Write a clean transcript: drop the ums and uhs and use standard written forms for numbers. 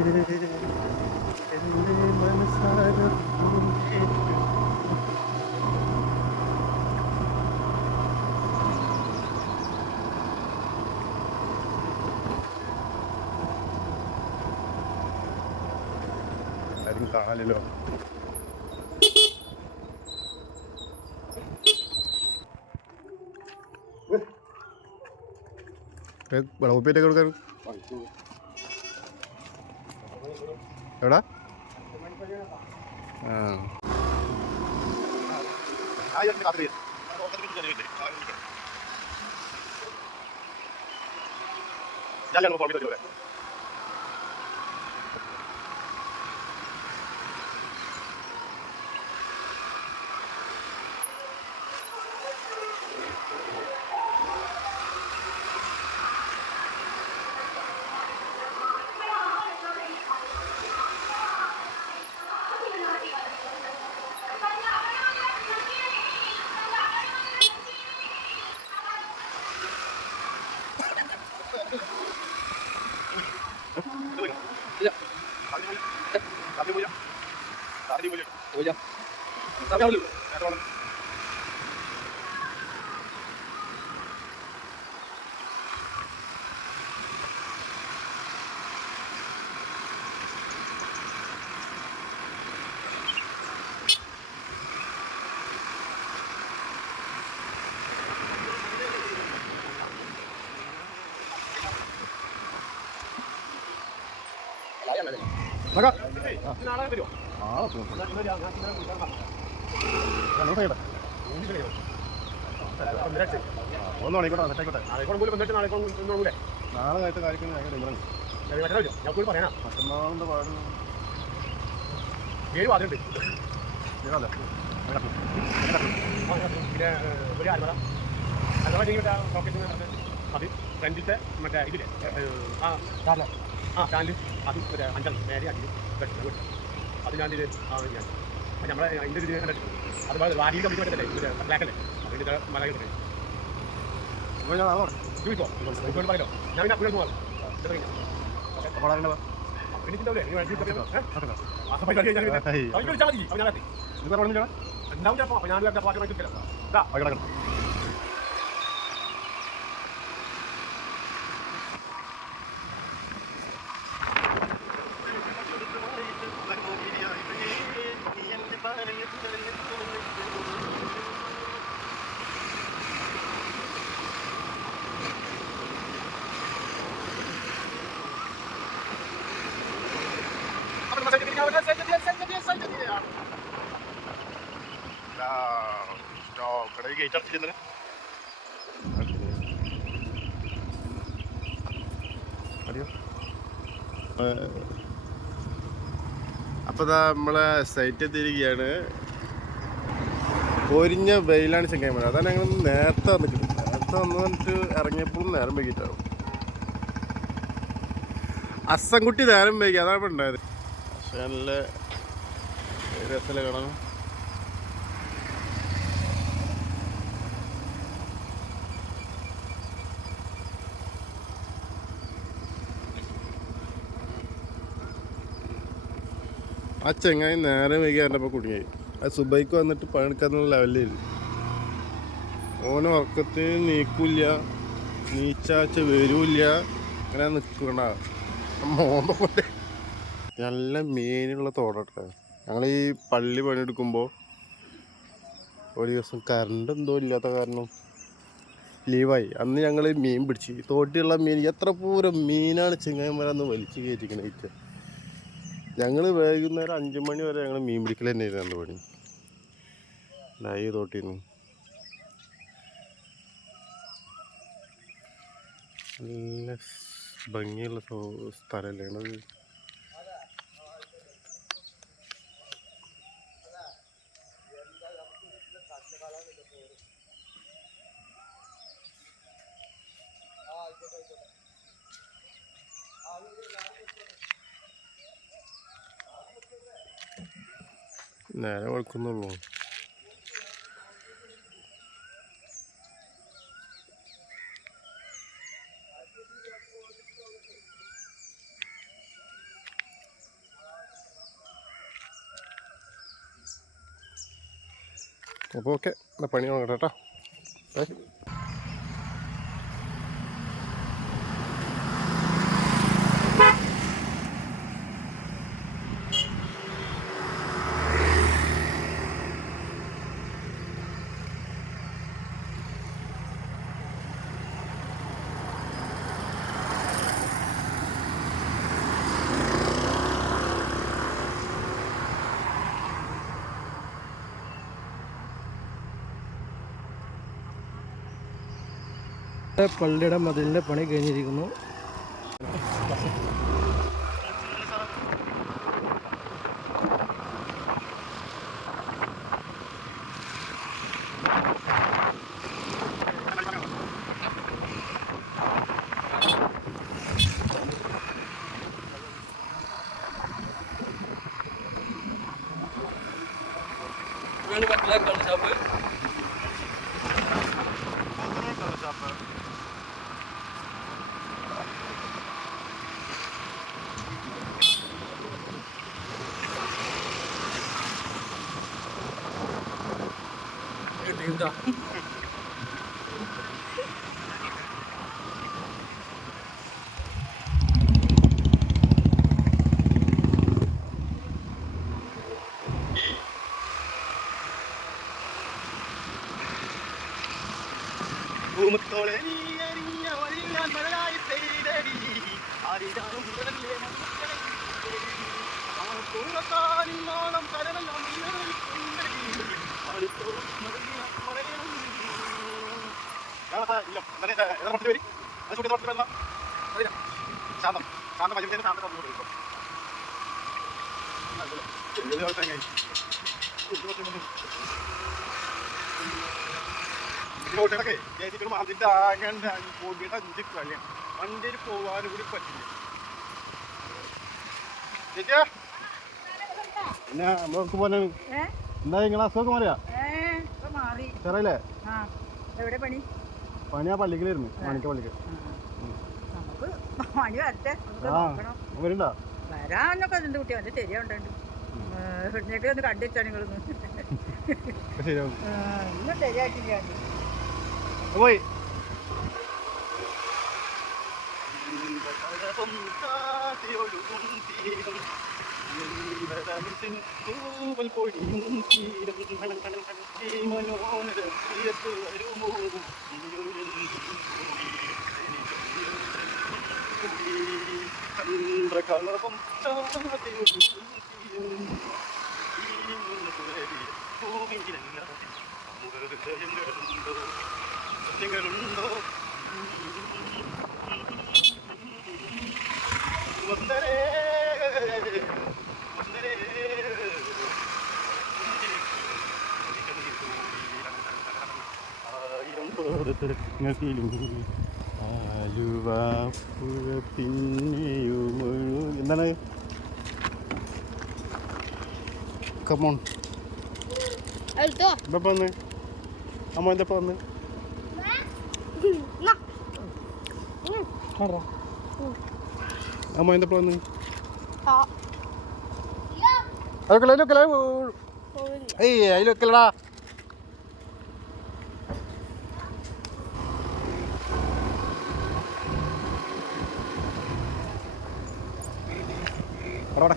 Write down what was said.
എന്റെ മനസ്സാരം ആരും കാലിലോ വിളവുപ്പേറ്റൊക്കെ കൊടുക്കാൻ എവിടാ ആ നാളെ ആയിട്ട് കാര്യങ്ങൾ മറ്റന്നാളിന്റെ പാട് അത് ഫ്രണ്ടിലത്തെ മറ്റേ ഇതില്ലേ ചാനൽ അത് ഒരു 5 നേരെ 5 അത് ഞാൻ നമ്മളെ അതിൻ്റെ ഇത് കണ്ടിട്ട് അതുപോലെ വാരിയിൽ കമ്പിട്ടല്ലേ ബ്ലാക്കല്ലേ അതിൻ്റെ മല ചോദിച്ചോ പറയല്ലോ ഞാൻ പിന്നെ അപ്പോഴും പോകാം ഞാൻ അപ്പോൾ നമ്മളെ സൈറ്റ് എത്തിയിരിക്കുകയാണ്. പൊരിഞ്ഞ വെയിലാണ് ചെങ്ങായിമാർ. അതാണ് ഞങ്ങൾ നേരത്തെ വന്നിട്ടുണ്ട്. നേരത്തെ വന്നിട്ട് ഇറങ്ങിയപ്പോഴും നേരം വൈകിട്ടാവും. അസ്സംകുട്ടി നേരം വൈകി, അതാണ് ഇപ്പോൾ ഉണ്ടായത്. പക്ഷേ നല്ല രസമല്ലേ കാണാൻ. ആ ചെങ്ങായി നേരെ വൈകി കണ്ടപ്പോൾ കുടുങ്ങി. അത് സുബൈക്ക് വന്നിട്ട് പണിയെടുക്കാന്നുള്ള ലെവലിൽ ഓന് ഉറക്കത്തിന് നീക്കില്ല, നീച്ചാച്ച വരില്ല, അങ്ങനെ നിൽക്കണ മോന്ത കൊണ്ട്. നല്ല മീനുള്ള തോടട്ടെ. ഞങ്ങൾ ഈ പള്ളി പണിയെടുക്കുമ്പോൾ ഒരു ദിവസം കറണ്ട് എന്തോ ഇല്ലാത്ത കാരണം ലീവായി. അന്ന് ഞങ്ങൾ മീൻ പിടിച്ച്, തോട്ടിലുള്ള മീൻ എത്ര പൂരം മീനാണ് ചെങ്ങായിമാരന്ന് വലിച്ചു കയറ്റിക്കണേറ്റ്. ഞങ്ങൾ വൈകുന്നേരം 5 മണി വരെ ഞങ്ങൾ മീൻ പിടിക്കൽ തന്നെയായിരുന്നു എൻ്റെ പണി. ലൈവ് തോട്ടിന്ന് നല്ല ഭംഗിയുള്ള സ്ഥലമല്ലേ അത്. നേരെ വെളുക്കുന്നുള്ളൂ. അപ്പോൾ ഓക്കെ, എന്നാൽ പണി നോക്കട്ടെ കേട്ടോ. പള്ളിയുടെ മതിലിൻ്റെ പണി കഴിഞ്ഞിരിക്കുന്നു. ശാന്തം ശാന്തം ഭജിച്ചതിന് ശാന്തം തന്നു കൊടുക്കും. ഇങ്ങോട്ടൊക്കെ ചേച്ചിട്ട് അതിൻ്റെ ആകെ പോയിട്ട് 5 കളിയാണ്. വണ്ടിയിൽ പോകാനും കൂടി പറ്റില്ല. ചേച്ചിയാ പിന്നെ നമ്മൾക്ക് പോലെ എന്താ നിങ്ങളെ അസുഖമൊക്കെ മാറിയാ? ചെറിയല്ലേ പണി ആ പള്ളിക്കലായിരുന്നു, മണിക്ക പള്ളിക്ക്. വരുന്നുണ്ടോ? വരാനൊക്കെ ഉണ്ട് കുട്ടി, അത് ശരിയാവുണ്ട്. ഒന്ന് കണ്ടുവെച്ചാണ് നിങ്ങളൊന്ന് ഒന്നും ശരിയാക്കില്ല. പോയി ചന്ദ്രകളപം സത്യങ്ങളുണ്ടോ വന്ദരേ വന്ദരേ ആയിരം തിരക്കിലും ആലുവ പുഴ പിന്നെയും എന്താണ് കമോൺ എന്താ വന്ന് അമ്മ എന്താ വന്ന് അമ്മ എന്താ വന്ന് അതിലൊക്കെ ഏയ് അതിലൊക്കെല്ലടാ. അവിടെ